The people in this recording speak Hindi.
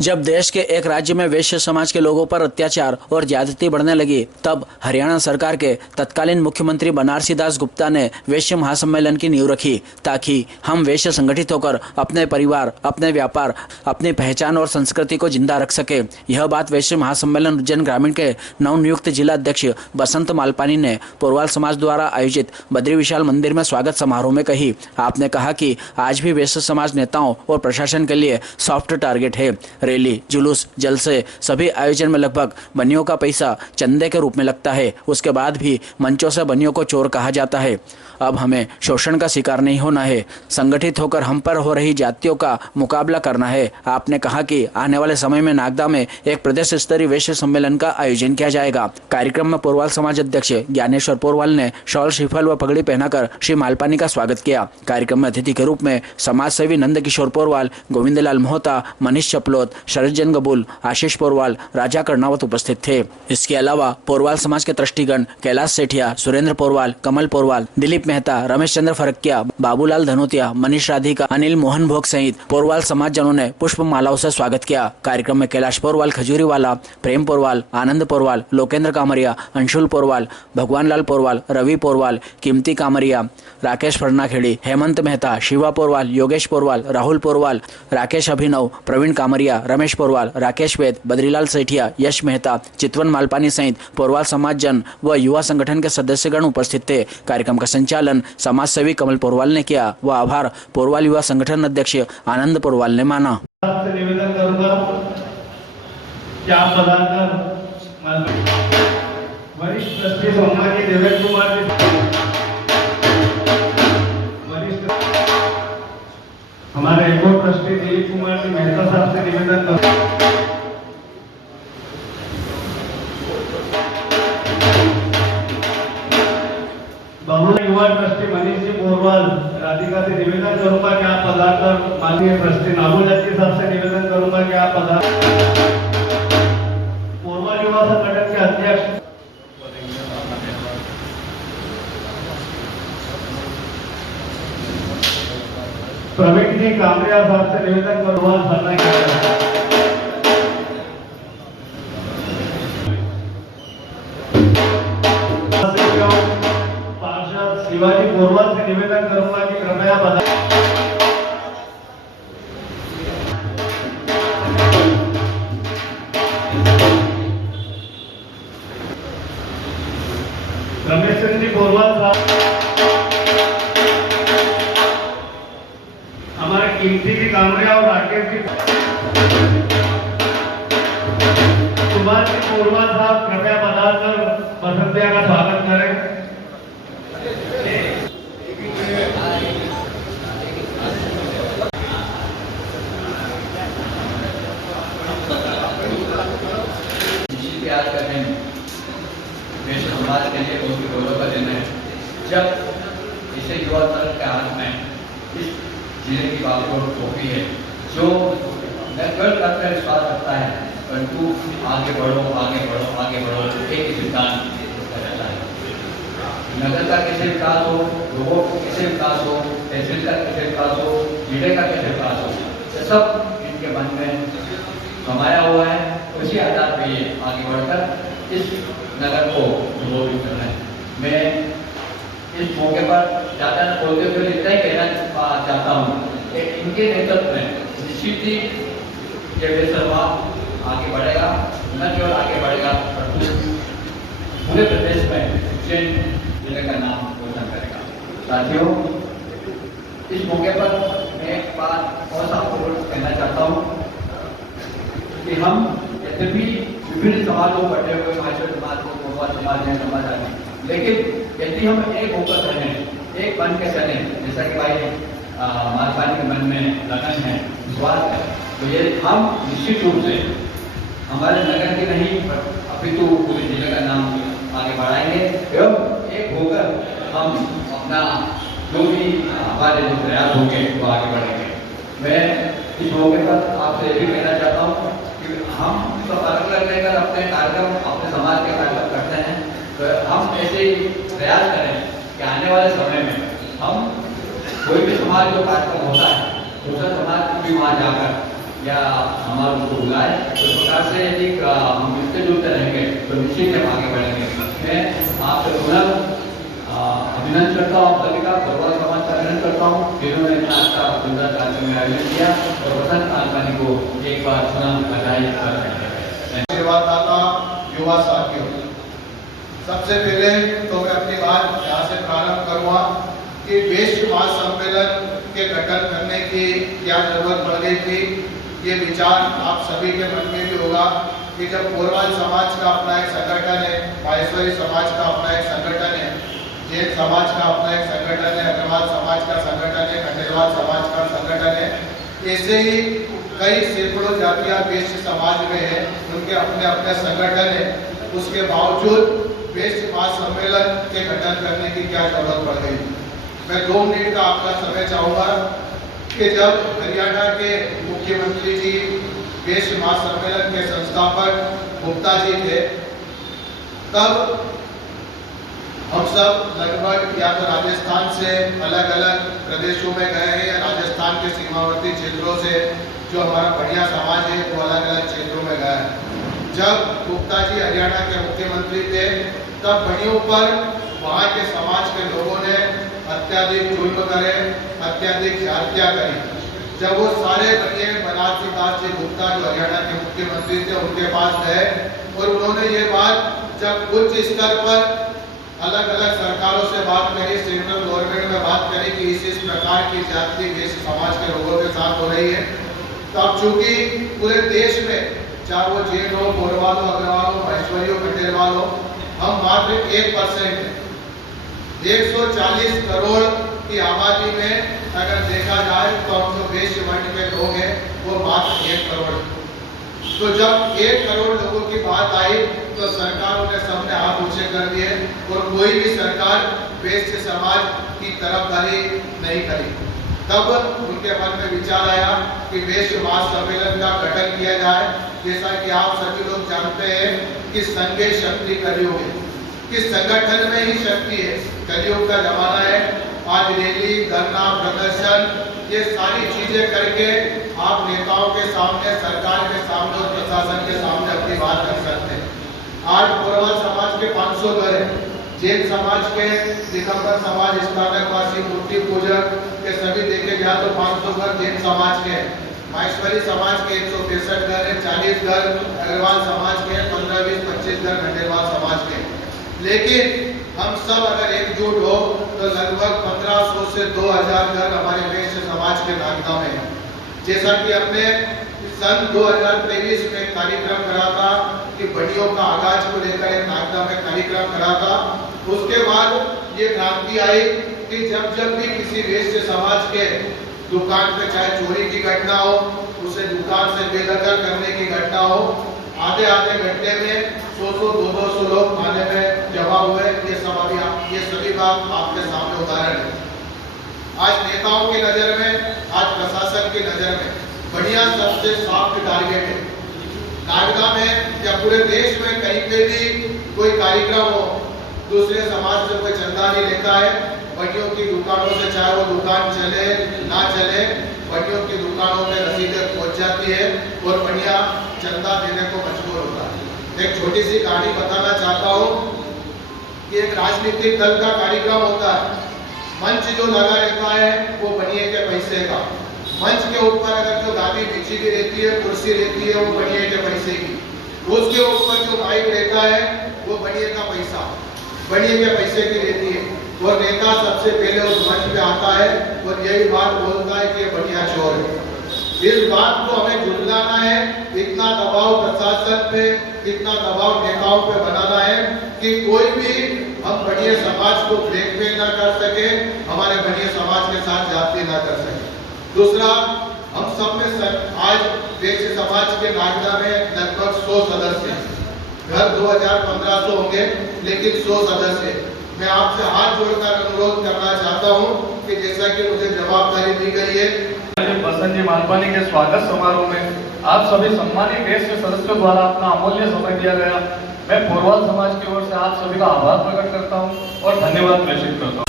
जब देश के एक राज्य में वैश्य समाज के लोगों पर अत्याचार और ज्यादती बढ़ने लगी, तब हरियाणा सरकार के तत्कालीन मुख्यमंत्री बनारसी दास गुप्ता ने वैश्य महासम्मेलन की नींव रखी, ताकि हम वैश्य संगठित होकर अपने परिवार, अपने व्यापार, अपनी पहचान और संस्कृति को जिंदा रख सके। यह बात वैश्य महासम्मेलन उज्जैन ग्रामीण के नवनियुक्त जिला अध्यक्ष बसंत मालपानी ने पोरवाल समाज द्वारा आयोजित बद्री विशाल मंदिर में स्वागत समारोह में कही। आपने कहा कि आज भी वैश्य समाज नेताओं और प्रशासन के लिए सॉफ्ट टारगेट है। रैली, जुलूस, जलसे, सभी आयोजन में लगभग बनियों का पैसा चंदे के रूप में लगता है। उसके बाद भी मंचों से बनियों को चोर कहा जाता है। अब हमें शोषण का शिकार नहीं होना है, संगठित होकर हम पर हो रही जातियों का मुकाबला करना है। आपने कहा कि आने वाले समय में नागदा में एक प्रदेश स्तरीय वैश्य सम्मेलन का आयोजन किया जाएगा। कार्यक्रम में पोरवाल समाज अध्यक्ष ज्ञानेश्वर पोरवाल ने शॉल, श्रीफल व पगड़ी पहनाकर श्री मालपानी का स्वागत किया। कार्यक्रम में अतिथि के रूप में समाज सेवी नंद किशोर पोरवाल, गोविंदलाल मोहता, मनीष चपलोत, शरदजन गबूल, आशीष पोरवाल, राजा कर्णावत उपस्थित थे। इसके अलावा पोरवाल समाज के ट्रस्टीगण कैलाश सेठिया, सुरेंद्र पोरवाल, कमल पोरवाल, दिलीप मेहता, रमेश चंद्र फरकिया, बाबूलाल धनोतिया, मनीष राधिका, अनिल मोहन भोग सहित पोरवाल समाज जनों ने पुष्प मालाओं से स्वागत किया। कार्यक्रम में कैलाश पोरवाल, खजूरीवाला, प्रेम पोरवाल, आनंद पोरवाल, लोकेंद्र कामरिया, अंशुल पोरवाल, भगवान लाल पोरवाल, रवि पोरवाल, कीमती कामरिया, राकेश फरनाखेड़ी, हेमंत मेहता, शिवा पोरवाल, योगेश पोरवाल, राहुल पोरवाल, राकेश अभिनव, प्रवीण कामरिया, रमेश पोरवाल, राकेश वेद, बद्रीलाल सेठिया, यश मेहता, चितवन मालपानी सहित पोरवाल समाज जन व युवा संगठन के सदस्यगण उपस्थित थे। कार्यक्रम का संचालन समाज सेवी कमल पोरवाल ने किया व आभार पोरवाल युवा संगठन अध्यक्ष आनंद पोरवाल ने माना। निवेदन करूंगा कि आप वरिष्ठ ट्रस्टी सम्मानित देवेंद्र कुमार जी, वरिष्ठ हमारे एक और ट्रस्टी दिलीप कुमार जी मेहता साहब से निवेदन करूंगा। बहुल युवा ट्रस्टी मनीष जी पोरवाल, राधिका से निवेदन करूंगा कि आप पधार कर। माननीय ट्रस्टी नागोल जी साहब से निवेदन करूंगा कि आप पधार। पोरवाल युवा संगठन के अध्यक्ष प्रवीण जी कामरिया साहब से निवेदन करूंगा भरना किया। शिवाजी पोरवाल से निवेदन करूंगा कि कृपया रमेश चंद्र जी पोरवाल साहब, हमारे कीमती जी कामरिया और राकेश जी, सुभाष जी पोरवाल साहब कृपया पधार कर बसंतिया का स्वागत करें। प्यार करने में वैश्य समाज के लिए बहुत गौरव का दिन है, जब इसे युवा वर्ग के हाथ में इस जिले की बागडोर सौंपी है, जो नगर का विश्वास रखता है, परंतु आगे बढ़ो, आगे बढ़ो, आगे बढ़ो, एक ही सिद्धांत रहता है। नगर का कैसे विकास हो, लोगों को कैसे विकास हो, तहसील का कैसे विकास हो, जिले का कैसे विकास हो, ये सब इनके मन में समाया हुआ है। उसी आधार पर ये आगे बढ़कर इस नगर को सुशोभित करना है। मैं इस मौके पर ज़्यादा न बोलते हुए इतना ही कहना चाहता हूँ कि इनके नेतृत्व में निश्चित ही ये वैश्य समाज आगे बढ़ेगा, न केवल आगे बढ़ेगा परंतु पूरे प्रदेश में उज्जैन जिले का नाम रोशन करेगा। साथियों, इस मौके पर मैं एक बात और आपको कहना चाहता हूँ कि हम यद्यपि विभिन्न समाजों बटे हुए, माशर समाज को, पोरवाल समाज है, समाज आदि, लेकिन यदि हम एक होकर चलें, एक बन के चलें, जैसा कि भाई मालपानी के मन में लगन है, विश्वास है, तो ये हम निश्चित रूप से हमारे नगर के नहीं अपितु पूरे जिले का नाम आगे बढ़ाएंगे एवं एक होकर हम अपना जो भी हमारे जो प्रयास होंगे वो आगे बढ़ेंगे। मैं इस मौके पर आपसे ये भी कहना चाहता हूँ कि हम सब अलग अलग लेकर अपने कार्यक्रम, अपने समाज के कार्यक्रम करते हैं, तो हम ऐसे ही प्रयास करें कि आने वाले समय में हम कोई भी समाज जो कार्यक्रम होता है, दूसरा समाज भी वहाँ जाकर या हमारे उनको बुलाए, तो इस प्रकार से यदि हम मिलते जुलते रहेंगे तो निश्चित हम आगे बढ़ेंगे। मैं आपसे पुनः अभिनंदन करता हूँ, सभी का भगवान समाज का अभिनंदन करता हूँ जिन्होंने इतना अच्छा सुंदर कार्यक्रम में आयोजन किया और वसंत आसमानी को एक बार पुनः बधाई कर सेवादाता युवा साथियों, सबसे पहले तो मैं अपनी बात यहाँ से प्रारंभ करूँगा कि विश्व महासम्मेलन के गठन करने की क्या जरूरत पड़ गई थी। ये विचार आप सभी के मन में भी होगा कि जब पोरवाल समाज का अपना एक संगठन है, माहेश्वरी समाज का अपना एक संगठन है, जैन समाज का अपना एक संगठन है, अग्रवाल समाज का संगठन है, खंडेलवाल समाज का संगठन है, ऐसे ही कई सैकड़ों जातियां वेश्य समाज में है, उनके अपने अपने संगठन है। उसके बावजूद वेश्य महासम्मेलन के गठन करने की क्या जरूरत पड़ गई। मैं 2 मिनट का आपका समय चाहूँगा कि जब हरियाणा के मुख्यमंत्री जी वेश्य महासम्मेलन के संस्थापक गुप्ता जी थे, तब हम सब लगभग या तो राजस्थान से अलग अलग प्रदेशों में गए हैं या राजस्थान के सीमावर्ती क्षेत्रों से जो हमारा बढ़िया समाज है वो अलग अलग क्षेत्रों में गया है। जब गुप्ता जी हरियाणा के मुख्यमंत्री थे तब बढ़ियों पर वहाँ के समाज के लोगों ने अत्याधिक जुल्म करे, अत्याधिक जातियाँ करी। जब वो सारे बढ़िया बनारसी दास जी गुप्ता जो हरियाणा के मुख्यमंत्री थे उनके पास गए और उन्होंने ये बात जब उच्च स्तर पर अलग अलग सरकारों से बात करी, सेंट्रल गवर्नमेंट में बात करी कि इस प्रकार की जाति वेश्य समाज के लोगों के साथ हो रही है, तो अब चूंकि पूरे देश में चाहे वो जैन हो, पोरवाल हो, अग्रवाल हो, माहेश्वरी हो, खंडेलवाल हो, हम मात्र 1% 140 करोड़ की आबादी में अगर देखा जाए तो हम जो वेश्य वर्ण के लोग हैं वो मात्र 1 करोड़। तो जब 1 करोड़ लोगों की बात आई तो सरकारों ने सबने हाथ ऊंचे कर दिए और कोई भी सरकार वेश्य समाज की तरफदारी नहीं करी। तब उनके मन में विचार आया कि वेश्य महासम्मेलन का गठन किया जाए। जैसा कि आप सभी लोग जानते हैं कि संघे शक्ति कलयुग है, कि संगठन में ही शक्ति है। कलयुग का जमाना है। आज रैली, धरना, प्रदर्शन ये सारी चीजें करके आप नेताओं के सामने, सरकार के सामने और प्रशासन के सामने अपनी बात रख सकते हैं। आज पोरवाल समाज के 500 घर है, जैन समाज के, दिगंबर समाज, स्थानकवासी, मूर्ति पूजक के सभी देखे जाए तो 500 घर जैन समाज के, माहेश्वरी समाज के 165 घर है, 40 घर अग्रवाल समाज के, 15, 20, 25 घर खंडेलवाल समाज के। लेकिन हम सब अगर एकजुट हो तो लगभग 1500 से 2000 घर हमारे वेश्य समाज के नागदा में है। जैसा कि हमने सन 2023 में कार्यक्रम करा था कि बढ़ियों का आगाज को लेकर एक नागदा में कार्यक्रम करा था। उसके बाद ये क्रांति आई कि जब जब भी किसी वेश्य समाज के दुकान पे चाहे चोरी की घटना हो, उसे दुकान से बेदखल करने की घटना हो, आधे घंटे में 100-200 लोग थाने में जमा हुए। ये सभी बात आपके सामने उदाहरण है। आज नेताओं की नजर में, आज प्रशासन की नजर में बढ़िया सबसे सॉफ्ट टारगेट है। नागदा में या पूरे देश में कहीं पे भी कोई कार्यक्रम हो, दूसरे समाज से कोई चंदा नहीं लेता है। बढ़ियों की दुकानों से चाहे वो दुकान चले ना चले, बढ़ियों की दुकानों में रसीदें पहुंच जाती है और बढ़िया चंदा देने को मजबूर होता है। एक छोटी सी कहानी बताना चाहता हूँ कि एक राजनीतिक दल का कार्यक्रम होता है। मंच जो लगा रहता है वो बनिए के पैसे का। मंच के ऊपर अगर जो गादी बिछी भी रहती है, कुर्सी रहती है, वो बनिए के पैसे की। उसके ऊपर जो माइक रहता है वो बनिए का पैसा, बनिए के पैसे की रहती है। और नेता सबसे पहले उस मंच पे आता है और यही बात बोलता है कि ये बढ़िया चोर है। इस बात को हमें झुठलाना है। इतना दबाव प्रशासन पे, इतना दबाव नेताओं पे बनाना है कि कोई भी हम बढ़िया समाज को ब्लैकमेल ना कर सके, हमारे बढ़िया समाज के साथ जाति ना कर सके। दूसरा, हम सब में आज वेश्य समाज के नागदा में लगभग 100 सदस्य हैं। घर 2000-1500 होंगे लेकिन 100 सदस्य। मैं आपसे हाथ जोड़कर अनुरोध करना चाहता हूं कि जैसा कि मुझे जवाबदारी दी गई है, बसंत जी मालपानी के स्वागत समारोह में आप सभी सम्मानित वेश्य सदस्यों द्वारा अपना अमूल्य समय दिया गया। मैं पोरवाल समाज की ओर से आप सभी का आभार प्रकट करता हूं और धन्यवाद प्रेषित करता हूं।